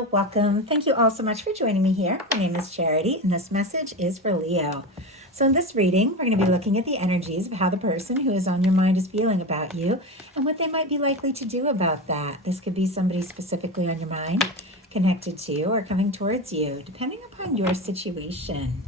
Hello, welcome. Thank you all so much for joining me here. My name is Charity, and this message is for Leo. So in this reading, we're going to be looking at the energies of how the person who is on your mind is feeling about you and what they might be likely to do about that. This could be somebody specifically on your mind, connected to you, or coming towards you, depending upon your situation.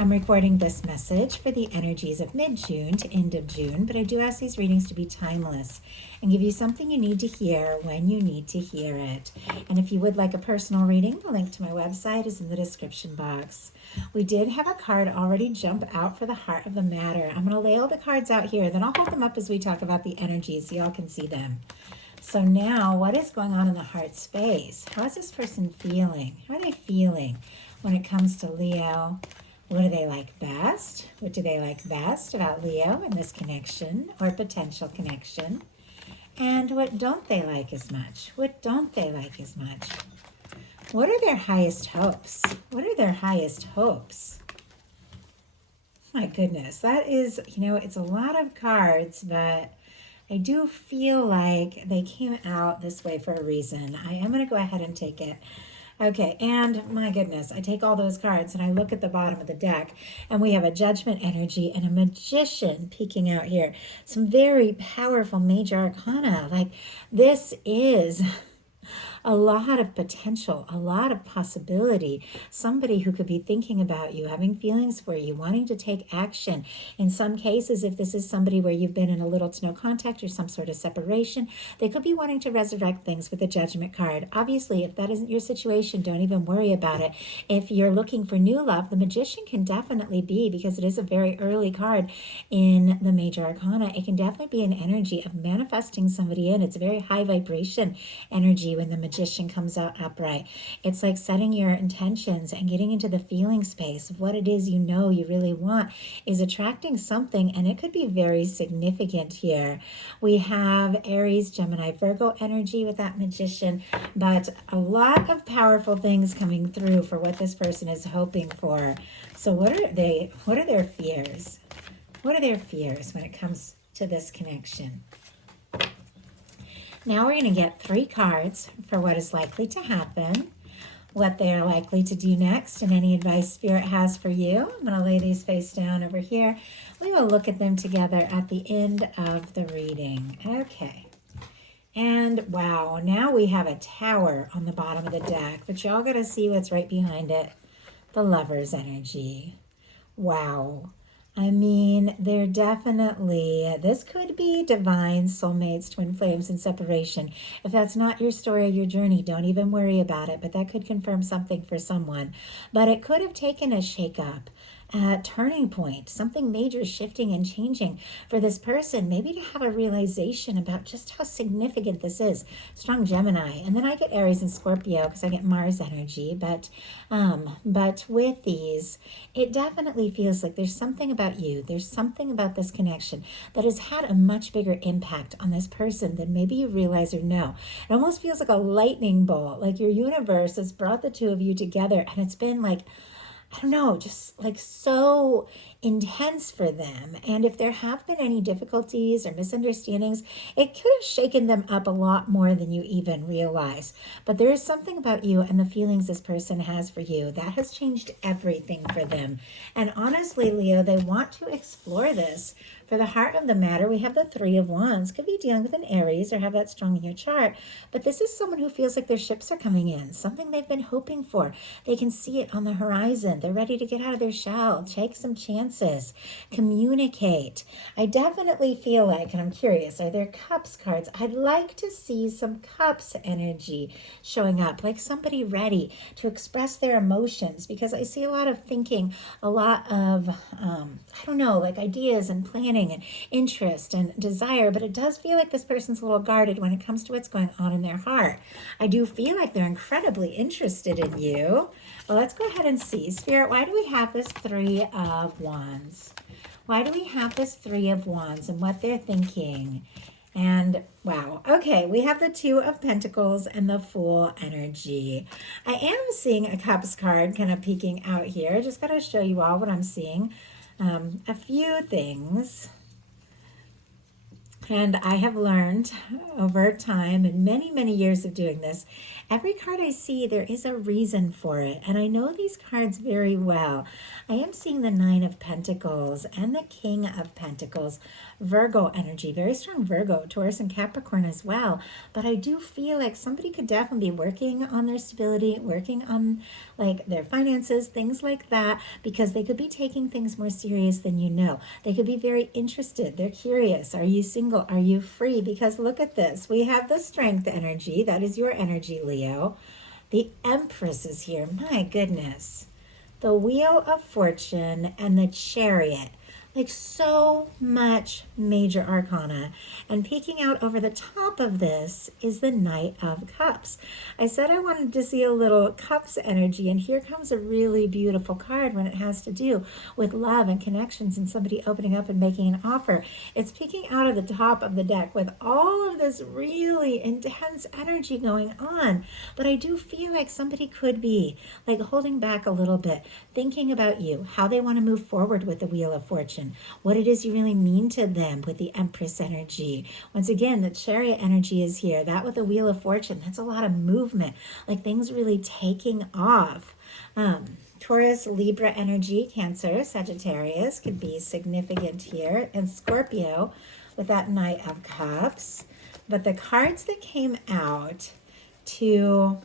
I'm recording this message for the energies of mid-June to end of June, but I do ask these readings to be timeless and give you something you need to hear when you need to hear it. And if you would like a personal reading, the link to my website is in the description box. We did have a card already jump out for the heart of the matter. I'm going to lay all the cards out here, then I'll hold them up as we talk about the energies so y'all can see them. So now, what is going on in the heart space? How is this person feeling? How are they feeling when it comes to Leo? What do they like best? What do they like best about Leo and this connection or potential connection? And what don't they like as much? What don't they like as much? What are their highest hopes? What are their highest hopes? My goodness, that is, it's a lot of cards, but I do feel like they came out this way for a reason. I am going to go ahead and take it. Okay, and my goodness, I take all those cards and I look at the bottom of the deck and we have a judgment energy and a magician peeking out here. Some very powerful major arcana. Like this is a lot of potential, a lot of possibility. Somebody who could be thinking about you, having feelings for you, wanting to take action. In some cases, if this is somebody where you've been in a little to no contact or some sort of separation, they could be wanting to resurrect things with the Judgment card. Obviously, if that isn't your situation, don't even worry about it. If you're looking for new love, the Magician can definitely be, because it is a very early card in the Major Arcana, it can definitely be an energy of manifesting somebody in. It's a very high vibration energy when the Magician comes out upright. It's like setting your intentions and getting into the feeling space of what it is you really want is attracting something, and it could be very significant here. We have Aries, Gemini, Virgo energy with that Magician, but a lot of powerful things coming through for what this person is hoping for. So what are their fears? What are their fears when it comes to this connection? Now we're going to get 3 cards for what is likely to happen, what they are likely to do next, and any advice Spirit has for you. I'm going to lay these face down over here. We will look at them together at the end of the reading. Okay. And wow, now we have a Tower on the bottom of the deck, but y'all got to see what's right behind it. The Lover's energy. Wow. I mean, they're definitely, this could be divine soulmates, twin flames, and separation. If that's not your story or your journey, don't even worry about it, but that could confirm something for someone. But it could have taken a shakeup, a turning point, something major shifting and changing for this person, maybe to have a realization about just how significant this is. Strong Gemini, and then I get Aries and Scorpio because I get Mars energy, but with these, it definitely feels like there's something about you, there's something about this connection that has had a much bigger impact on this person than maybe you realize or know. It almost feels like a lightning bolt, like your universe has brought the two of you together, and it's been like, I don't know, just like so intense for them. And if there have been any difficulties or misunderstandings, it could have shaken them up a lot more than you even realize. But there is something about you and the feelings this person has for you that has changed everything for them. And honestly, Leo, they want to explore this. For the heart of the matter, we have the 3 of Wands. Could be dealing with an Aries or have that strong in your chart. But this is someone who feels like their ships are coming in, something they've been hoping for. They can see it on the horizon. They're ready to get out of their shell, take some chances, communicate. I definitely feel like, and I'm curious, are there Cups cards? I'd like to see some Cups energy showing up, like somebody ready to express their emotions, because I see a lot of thinking, a lot of, I don't know, like ideas and planning and interest and desire, but it does feel like this person's a little guarded when it comes to what's going on in their heart. I do feel like they're incredibly interested in you. Well, let's go ahead and see. Spirit, why do we have this 3 of Wands? Why do we have this 3 of Wands and what they're thinking? And wow, okay, we have the 2 of Pentacles and the Fool energy. I am seeing a Cups card kind of peeking out here. Just got to show you all what I'm seeing. A few things. And I have learned over time and many, many years of doing this, every card I see, there is a reason for it. And I know these cards very well. I am seeing the Nine of Pentacles and the King of Pentacles, Virgo energy, very strong Virgo, Taurus and Capricorn as well. But I do feel like somebody could definitely be working on their stability, working on like their finances, things like that, because they could be taking things more serious than you know. They could be very interested. They're curious. Are you single? Are you free? Because look at this. We have the Strength energy. That is your energy, Leo. The Empress is here. My goodness. The Wheel of Fortune and the Chariot. Like so much major arcana. And peeking out over the top of this is the Knight of Cups. I said I wanted to see a little Cups energy, and here comes a really beautiful card when it has to do with love and connections and somebody opening up and making an offer. It's peeking out of the top of the deck with all of this really intense energy going on. But I do feel like somebody could be like holding back a little bit, thinking about you, how they want to move forward with the Wheel of Fortune, what it is you really mean to them with the Empress energy. Once again, the Chariot energy is here. That with the Wheel of Fortune, that's a lot of movement, like things really taking off. Taurus, Libra energy, Cancer, Sagittarius could be significant here, and Scorpio with that Knight of Cups. But the cards that came out to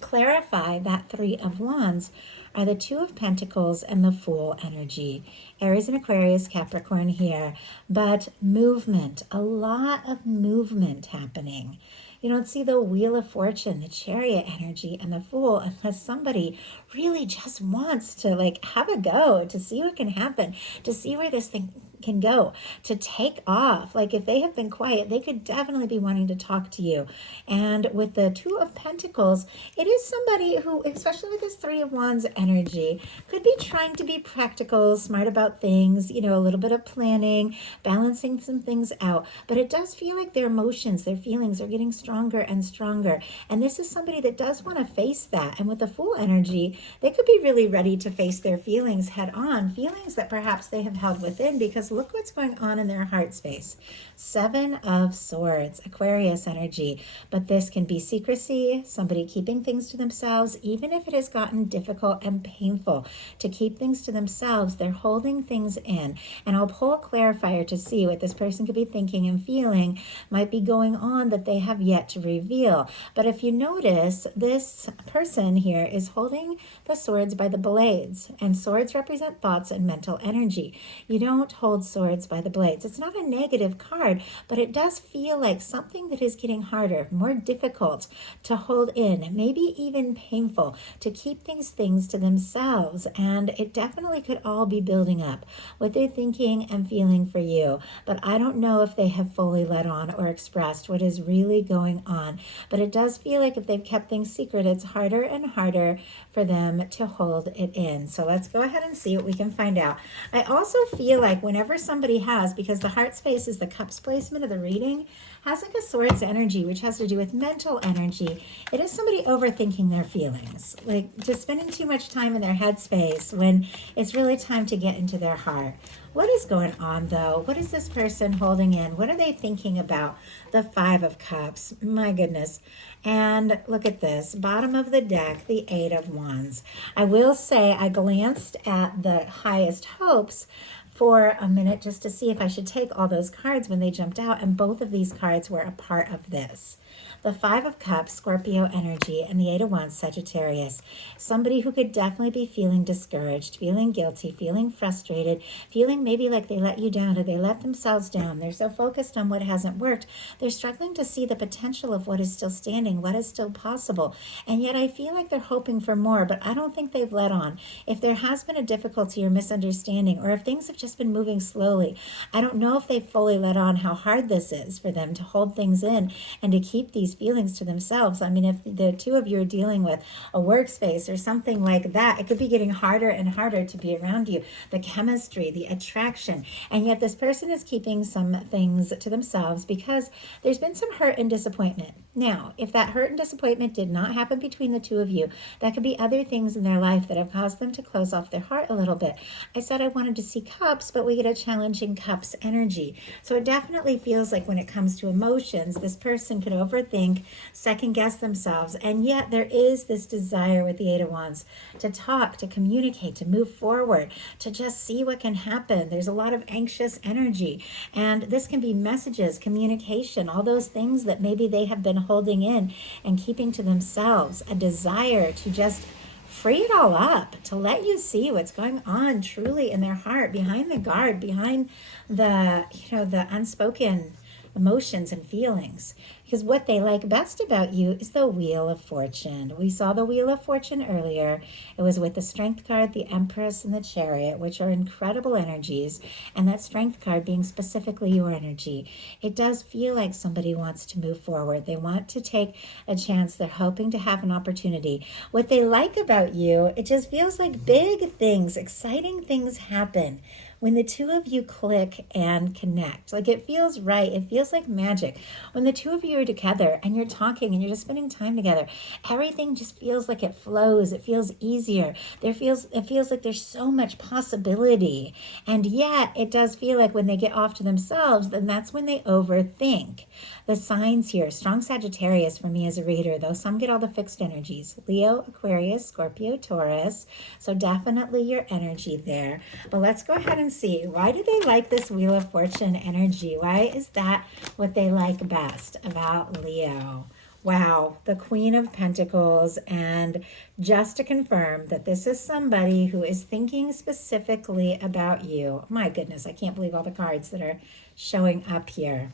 clarify that Three of Wands are the Two of Pentacles and the Fool energy. Aries and Aquarius, Capricorn here, but movement, a lot of movement happening. You don't see the Wheel of Fortune, the Chariot energy, and the Fool unless somebody really just wants to like have a go, to see what can happen, to see where this thing can go, to take off. Like if they have been quiet, they could definitely be wanting to talk to you. And with the Two of Pentacles, it is somebody who, especially with this Three of Wands energy, could be trying to be practical, smart about things, you know, a little bit of planning, balancing some things out. But it does feel like their emotions, their feelings are getting stronger and stronger. And this is somebody that does want to face that. And with the Fool energy, they could be really ready to face their feelings head on, feelings that perhaps they have held within, because look what's going on in their heart space. Seven of Swords, Aquarius energy. But this can be secrecy, somebody keeping things to themselves, even if it has gotten difficult and painful to keep things to themselves. They're holding things in. And I'll pull a clarifier to see what this person could be thinking and feeling might be going on that they have yet to reveal. But if you notice, this person here is holding the swords by the blades, and swords represent thoughts and mental energy. You don't hold swords by the blades. It's not a negative card, but it does feel like something that is getting harder, more difficult to hold in, maybe even painful to keep these things to themselves. And it definitely could all be building up what they're thinking and feeling for you. But I don't know if they have fully let on or expressed what is really going on. But it does feel like if they've kept things secret, it's harder and harder for them to hold it in. So let's go ahead and see what we can find out. I also feel like whenever somebody has, because the heart space is the cups placement of the reading, has like a swords energy, which has to do with mental energy. It is somebody overthinking their feelings, like just spending too much time in their head space when it's really time to get into their heart. What is going on though? What is this person holding in? What are they thinking about? The Five of Cups, my goodness. And look at this, bottom of the deck, the Eight of Wands. I will say I glanced at the highest hopes for a minute just to see if I should take all those cards when they jumped out, and both of these cards were a part of this. The Five of Cups, Scorpio energy, and the Eight of Wands, Sagittarius. Somebody who could definitely be feeling discouraged, feeling guilty, feeling frustrated, feeling maybe like they let you down or they let themselves down. They're so focused on what hasn't worked. They're struggling to see the potential of what is still standing, what is still possible. And yet I feel like they're hoping for more, but I don't think they've let on. If there has been a difficulty or misunderstanding, or if things have just been moving slowly, I don't know if they've fully let on how hard this is for them to hold things in and to keep these feelings to themselves. I mean, if the two of you are dealing with a workspace or something like that, it could be getting harder and harder to be around you. The chemistry, the attraction, and yet this person is keeping some things to themselves because there's been some hurt and disappointment. Now, if that hurt and disappointment did not happen between the two of you, that could be other things in their life that have caused them to close off their heart a little bit. I said I wanted to see cups, but we get a challenging cups energy. So it definitely feels like when it comes to emotions, this person could overthink, second guess themselves, and yet there is this desire with the Eight of Wands to talk, to communicate, to move forward, to just see what can happen. There's a lot of anxious energy, and this can be messages, communication, all those things that maybe they have been holding in and keeping to themselves, a desire to just free it all up, to let you see what's going on truly in their heart, behind the guard, behind the, the unspoken emotions and feelings. Because what they like best about you is the Wheel of Fortune. We saw the Wheel of Fortune earlier. It was with the Strength card, the Empress, and the Chariot, which are incredible energies. And that Strength card being specifically your energy. It does feel like somebody wants to move forward. They want to take a chance. They're hoping to have an opportunity. What they like about you, it just feels like big things, exciting things happen when the two of you click and connect. Like it feels right. It feels like magic. When the two of you are together and you're talking and you're just spending time together, everything just feels like it flows. It feels easier. It feels like there's so much possibility. And yet it does feel like when they get off to themselves, then that's when they overthink. The signs here, strong Sagittarius for me as a reader, though some get all the fixed energies. Leo, Aquarius, Scorpio, Taurus. So definitely your energy there. But let's go ahead and see, why do they like this Wheel of Fortune energy? Why is that what they like best about Leo? Wow, the Queen of Pentacles. And just to confirm that this is somebody who is thinking specifically about you. My goodness, I can't believe all the cards that are showing up here.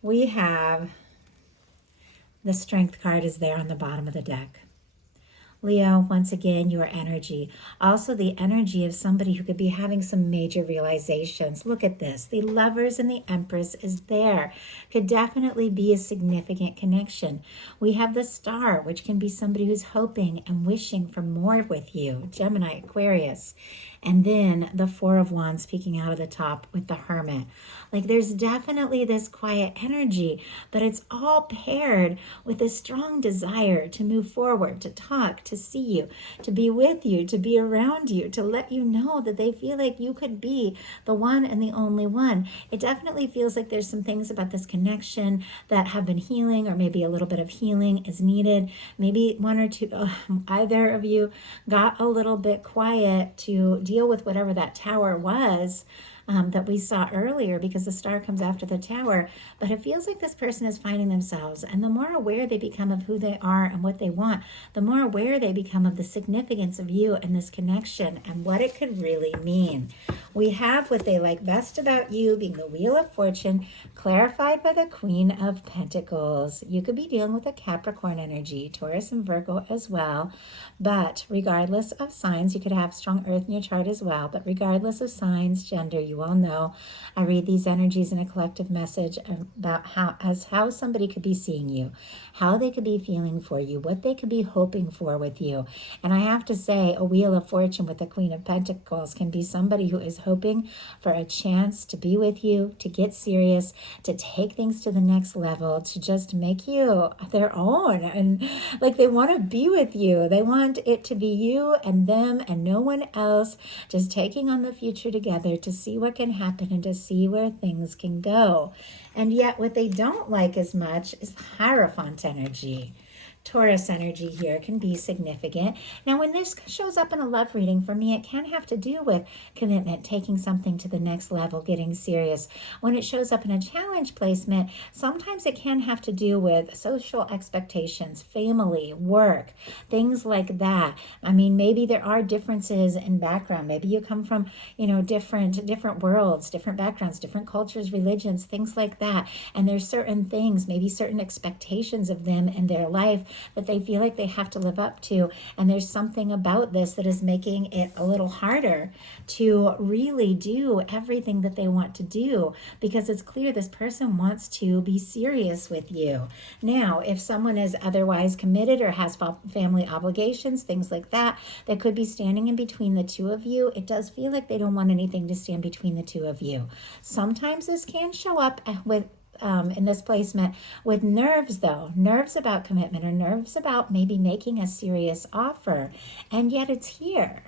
We have the Strength card is there on the bottom of the deck. Leo, once again, your energy. Also the energy of somebody who could be having some major realizations. Look at this. The Lovers and the Empress is there. Could definitely be a significant connection. We have the Star, which can be somebody who's hoping and wishing for more with you. Gemini, Aquarius. And then the Four of Wands peeking out of the top with the Hermit. Like there's definitely this quiet energy, but it's all paired with a strong desire to move forward, to talk, to see you, to be with you, to be around you, to let you know that they feel like you could be the one and the only one. It definitely feels like there's some things about this connection that have been healing, or maybe a little bit of healing is needed. Maybe one or two, either of you got a little bit quiet to deal with whatever that tower was that we saw earlier, because the Star comes after the Tower. But it feels like this person is finding themselves, and the more aware they become of who they are and what they want, the more aware they become of the significance of you and this connection and what it could really mean. We have what they like best about you being the Wheel of Fortune, clarified by the Queen of Pentacles. You could be dealing with a Capricorn energy, Taurus and Virgo as well. But regardless of signs, you could have strong Earth in your chart as well. But regardless of signs, gender, you all know, I read these energies in a collective message about how somebody could be seeing you, how they could be feeling for you, what they could be hoping for with you. And I have to say, a Wheel of Fortune with the Queen of Pentacles can be somebody who is hoping for a chance to be with you, to get serious, to take things to the next level, to just make you their own. And like they want to be with you. They want it to be you and them and no one else, just taking on the future together to see what can happen and to see where things can go. And yet what they don't like as much is the Hierophant energy. Taurus energy here can be significant. Now, when this shows up in a love reading, for me, it can have to do with commitment, taking something to the next level, getting serious. When it shows up in a challenge placement, sometimes it can have to do with social expectations, family, work, things like that. I mean, maybe there are differences in background. Maybe you come from, different worlds, different backgrounds, different cultures, religions, things like that. And there's certain things, maybe certain expectations of them in their life that they feel like they have to live up to. And there's something about this that is making it a little harder to really do everything that they want to do, because it's clear this person wants to be serious with you. Now, if someone is otherwise committed or has family obligations, things like that, that could be standing in between the two of you, it does feel like they don't want anything to stand between the two of you. Sometimes this can show up with in this placement with nerves, though. Nerves about commitment, or nerves about maybe making a serious offer. And yet it's here.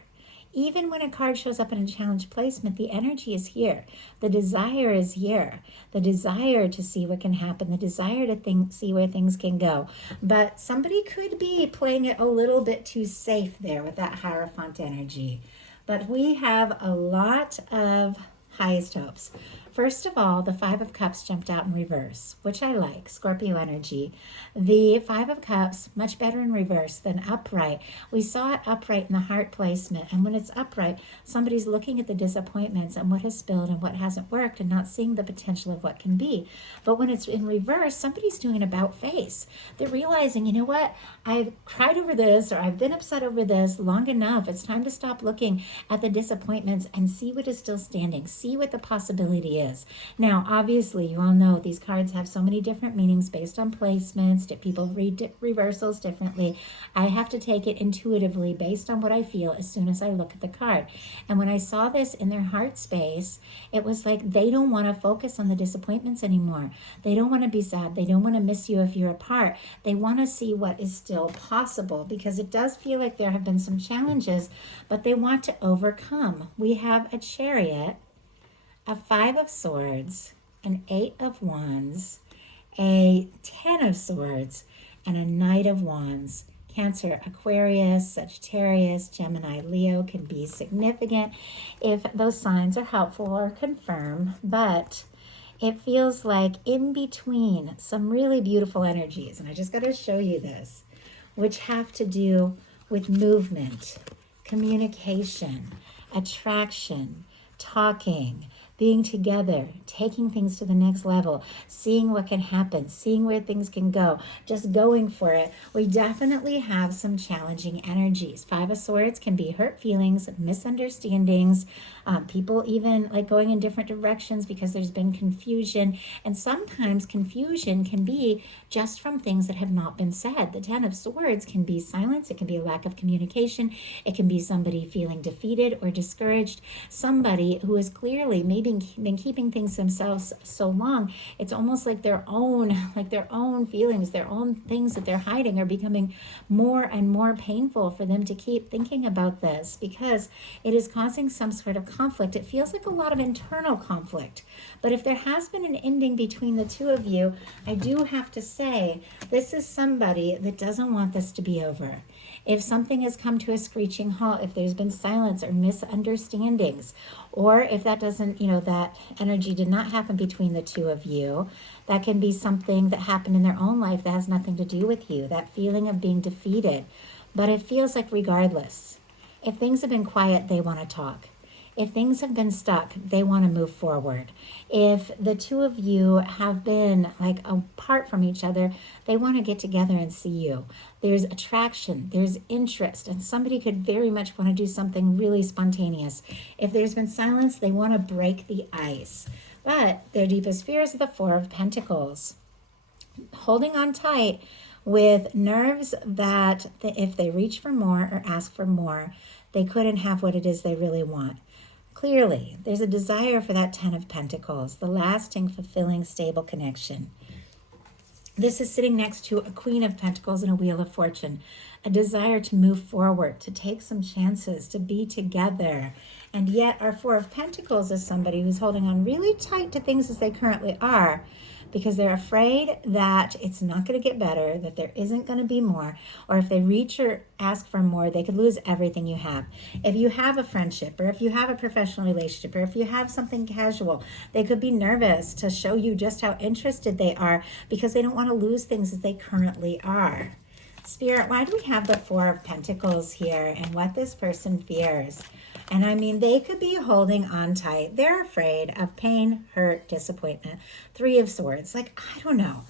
Even when a card shows up in a challenge placement, the energy is here. The desire is here. The desire to see what can happen. The desire to see where things can go. But somebody could be playing it a little bit too safe there with that Hierophant energy. But we have a lot of highest hopes. First of all, the Five of Cups jumped out in reverse, which I like, Scorpio energy. The Five of Cups, much better in reverse than upright. We saw it upright in the heart placement, and when it's upright, somebody's looking at the disappointments and what has spilled and what hasn't worked and not seeing the potential of what can be. But when it's in reverse, somebody's doing an about face. They're realizing, you know what, I've cried over this, or I've been upset over this long enough. It's time to stop looking at the disappointments and see what is still standing, see what the possibility is. Now, obviously, you all know these cards have so many different meanings based on placements. People read reversals differently. I have to take it intuitively based on what I feel as soon as I look at the card. And when I saw this in their heart space, it was like they don't want to focus on the disappointments anymore. They don't want to be sad. They don't want to miss you if you're apart. They want to see what is still possible, because it does feel like there have been some challenges, but they want to overcome. We have a Chariot, a Five of Swords, an Eight of Wands, a Ten of Swords, and a Knight of Wands. Cancer, Aquarius, Sagittarius, Gemini, Leo can be significant if those signs are helpful or confirm, but it feels like in between some really beautiful energies, and I just got to show you this, which have to do with movement, communication, attraction, talking, being together, taking things to the next level, seeing what can happen, seeing where things can go, just going for it. We definitely have some challenging energies. Five of Swords can be hurt feelings, misunderstandings, people even like going in different directions because there's been confusion. And sometimes confusion can be just from things that have not been said. The Ten of Swords can be silence. It can be a lack of communication. It can be somebody feeling defeated or discouraged. Somebody who is clearly maybe been keeping things themselves so long, it's almost like their own feelings, their own things that they're hiding are becoming more and more painful for them to keep thinking about this, because it is causing some sort of conflict. It feels like a lot of internal conflict. But if there has been an ending between the two of you, I do have to say, this is somebody that doesn't want this to be over. If something has come to a screeching halt, if there's been silence or misunderstandings, or if that doesn't, that energy did not happen between the two of you, that can be something that happened in their own life that has nothing to do with you, that feeling of being defeated. But it feels like regardless, if things have been quiet, they want to talk. If things have been stuck, they want to move forward. If the two of you have been like apart from each other, they want to get together and see you. There's attraction, there's interest, and somebody could very much want to do something really spontaneous. If there's been silence, they want to break the ice. But their deepest fears are the Four of Pentacles. Holding on tight with nerves that if they reach for more or ask for more, they couldn't have what it is they really want. Clearly, there's a desire for that Ten of Pentacles, the lasting, fulfilling, stable connection. This is sitting next to a Queen of Pentacles and a Wheel of Fortune, a desire to move forward, to take some chances, to be together. And yet our Four of Pentacles is somebody who's holding on really tight to things as they currently are, because they're afraid that it's not going to get better, that there isn't going to be more, or if they reach or ask for more, they could lose everything you have. If you have a friendship, or if you have a professional relationship, or if you have something casual, they could be nervous to show you just how interested they are because they don't want to lose things as they currently are. Spirit, why do we have the Four of Pentacles here and what this person fears? And I mean, they could be holding on tight. They're afraid of pain, hurt, disappointment. Three of Swords. Like, I don't know.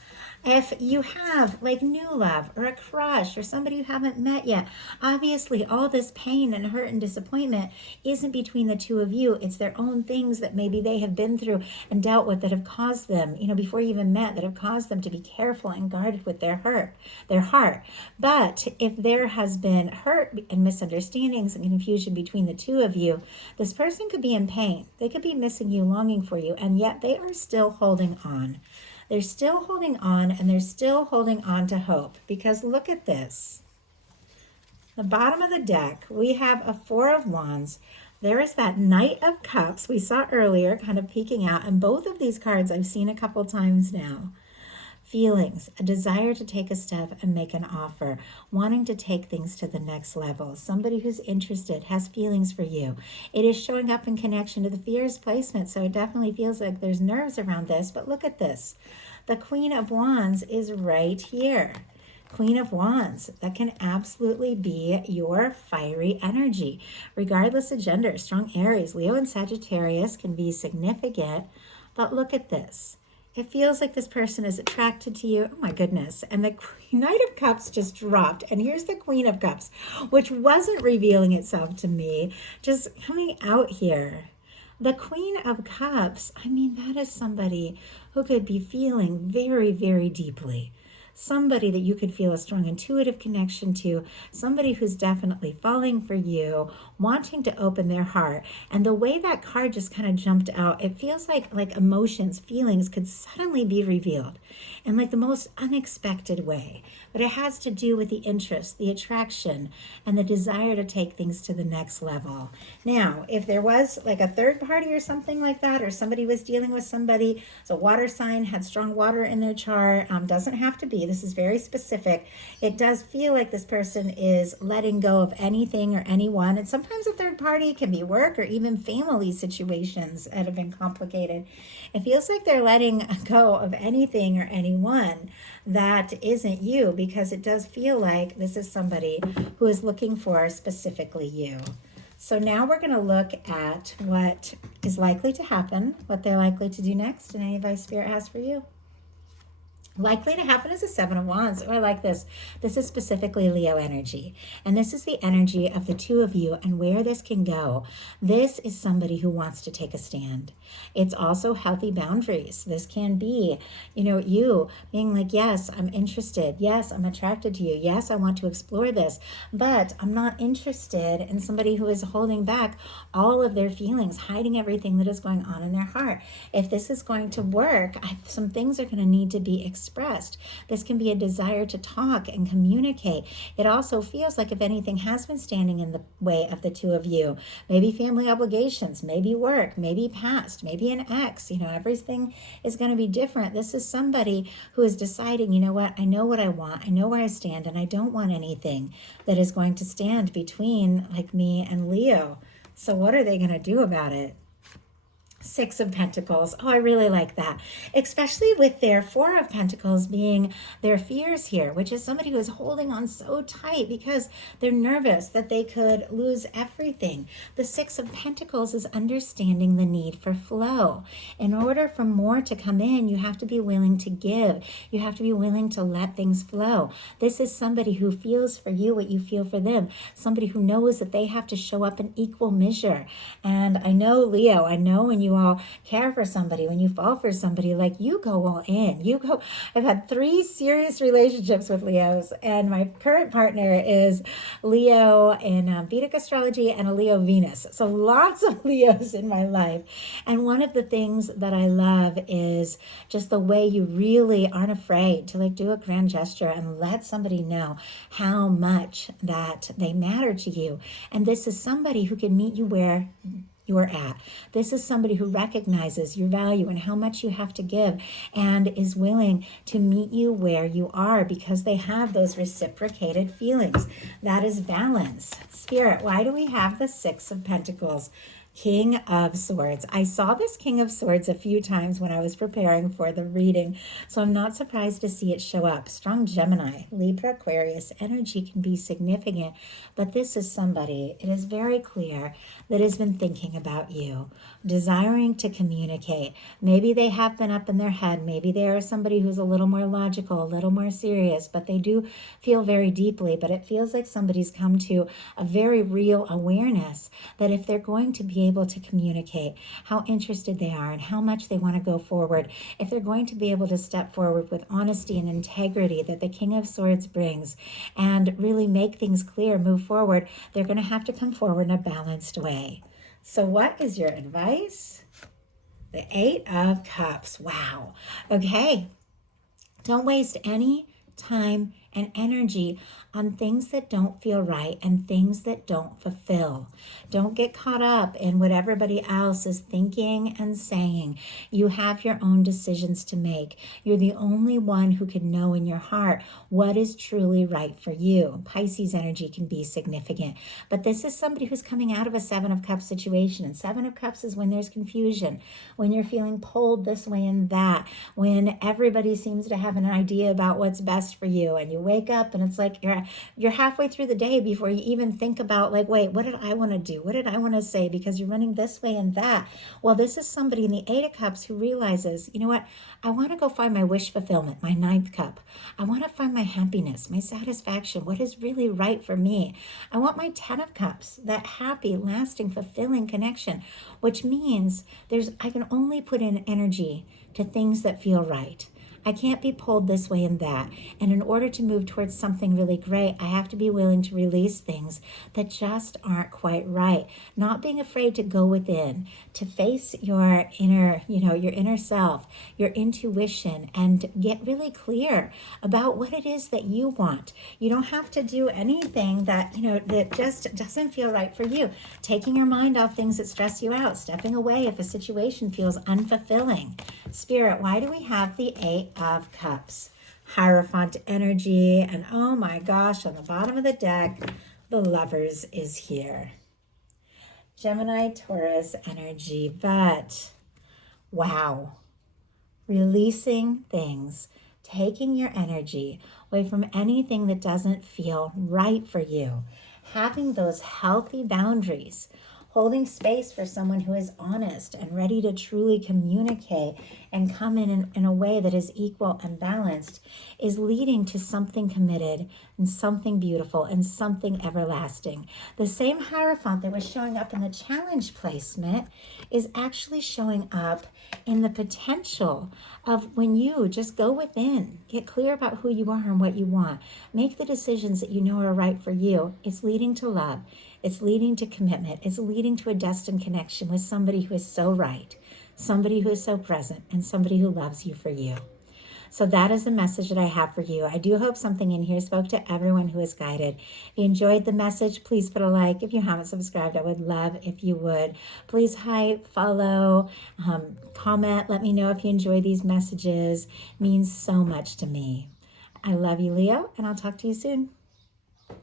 If you have like new love or a crush or somebody you haven't met yet, obviously all this pain and hurt and disappointment isn't between the two of you. It's their own things that maybe they have been through and dealt with that have caused them, before you even met, that have caused them to be careful and guarded with their heart. But if there has been hurt and misunderstandings and confusion between the two of you, this person could be in pain. They could be missing you, longing for you, and yet they are still holding on. They're still holding on, and they're still holding on to hope, because look at this. The bottom of the deck, we have a Four of Wands. There is that Knight of Cups we saw earlier kind of peeking out, and both of these cards I've seen a couple times now. Feelings, a desire to take a step and make an offer, wanting to take things to the next level. Somebody who's interested has feelings for you. It is showing up in connection to the fears placement, so it definitely feels like there's nerves around this. But look at this. The Queen of Wands is right here. Queen of Wands, that can absolutely be your fiery energy, regardless of gender. Strong Aries, Leo, and Sagittarius can be significant, but look at this. It feels like this person is attracted to you. Oh my goodness. And the Knight of Cups just dropped. And here's the Queen of Cups, which wasn't revealing itself to me, just coming out here. The Queen of Cups, I mean, that is somebody who could be feeling very, very deeply. Somebody that you could feel a strong intuitive connection to, somebody who's definitely falling for you, wanting to open their heart. And the way that card just kind of jumped out, it feels like emotions, feelings could suddenly be revealed in like the most unexpected way. But it has to do with the interest, the attraction, and the desire to take things to the next level. Now, if there was like a third party or something like that, or somebody was dealing with somebody, so water sign had strong water in their chart, doesn't have to be. This is very specific. It does feel like this person is letting go of anything or anyone. And sometimes a third party can be work or even family situations that have been complicated. It feels like they're letting go of anything or anyone that isn't you, because it does feel like this is somebody who is looking for specifically you. So now we're going to look at what is likely to happen, what they're likely to do next, and any advice Spirit has for you. Likely to happen is a Seven of Wands. Oh, I like this. This is specifically Leo energy. And this is the energy of the two of you and where this can go. This is somebody who wants to take a stand. It's also healthy boundaries. This can be, you being like, yes, I'm interested. Yes, I'm attracted to you. Yes, I want to explore this. But I'm not interested in somebody who is holding back all of their feelings, hiding everything that is going on in their heart. If this is going to work, some things are going to need to be expressed. This can be a desire to talk and communicate. It also feels like if anything has been standing in the way of the two of you, maybe family obligations, maybe work, maybe past, maybe an ex, everything is going to be different. This is somebody who is deciding, you know what I want, I know where I stand, and I don't want anything that is going to stand between like me and Leo. So what are they going to do about it? Six of Pentacles. Oh, I really like that. Especially with their Four of Pentacles being their fears here, which is somebody who is holding on so tight because they're nervous that they could lose everything. The Six of Pentacles is understanding the need for flow. In order for more to come in, you have to be willing to give. You have to be willing to let things flow. This is somebody who feels for you what you feel for them. Somebody who knows that they have to show up in equal measure. And I know, Leo, when you all care for somebody, when you fall for somebody, like you go all in. I've had 3 serious relationships with Leos, and my current partner is Leo in Vedic astrology and a Leo Venus. So lots of Leos in my life. And one of the things that I love is just the way you really aren't afraid to do a grand gesture and let somebody know how much that they matter to you. And this is somebody who can meet you where you're at. This is somebody who recognizes your value and how much you have to give and is willing to meet you where you are because they have those reciprocated feelings. That is balance. Spirit, why do we have the Six of Pentacles? King of Swords. I saw this King of Swords a few times when I was preparing for the reading, so I'm not surprised to see it show up. Strong Gemini, Libra, Aquarius energy can be significant, but this is somebody, it is very clear, that has been thinking about you, desiring to communicate. Maybe they have been up in their head. Maybe they are somebody who's a little more logical, a little more serious, but they do feel very deeply. But it feels like somebody's come to a very real awareness that if they're going to be able to communicate how interested they are and how much they want to go forward, if they're going to be able to step forward with honesty and integrity that the King of Swords brings and really make things clear, move forward, they're going to have to come forward in a balanced way. So what is your advice? The Eight of Cups. Wow. Okay. Don't waste any time and energy on things that don't feel right and things that don't fulfill. Don't get caught up in what everybody else is thinking and saying. You have your own decisions to make. You're the only one who can know in your heart what is truly right for you. Pisces energy can be significant, but this is somebody who's coming out of a Seven of Cups situation, and Seven of Cups is when there's confusion, when you're feeling pulled this way and that, when everybody seems to have an idea about what's best for you, and you wake up and it's like you're halfway through the day before you even think about, like, wait, what did I want to do? What did I want to say? Because you're running this way and that. Well, this is somebody in the Eight of Cups who realizes, you know what? I want to go find my wish fulfillment, my ninth cup. I want to find my happiness, my satisfaction, what is really right for me. I want my 10 of Cups, that happy, lasting, fulfilling connection, which means I can only put in energy to things that feel right. I can't be pulled this way and that. And in order to move towards something really great, I have to be willing to release things that just aren't quite right. Not being afraid to go within, to face your inner, your inner self, your intuition, and get really clear about what it is that you want. You don't have to do anything that, that just doesn't feel right for you. Taking your mind off things that stress you out, stepping away if a situation feels unfulfilling. Spirit, why do we have the Eight of Cups? Hierophant energy, and oh my gosh, on the bottom of the deck, the Lovers is here. Gemini, Taurus energy, but wow, releasing things, taking your energy away from anything that doesn't feel right for you, having those healthy boundaries, holding space for someone who is honest and ready to truly communicate and come in a way that is equal and balanced, is leading to something committed and something beautiful and something everlasting. The same Hierophant that was showing up in the challenge placement is actually showing up in the potential of when you just go within, get clear about who you are and what you want, make the decisions that you know are right for you. It's leading to love. It's leading to commitment. It's leading to a destined connection with somebody who is so right, somebody who is so present, and somebody who loves you for you. So that is the message that I have for you. I do hope something in here spoke to everyone who is guided. If you enjoyed the message, please put a like. If you haven't subscribed, I would love if you would. Please hype, follow, comment. Let me know if you enjoy these messages. It means so much to me. I love you, Leo, and I'll talk to you soon.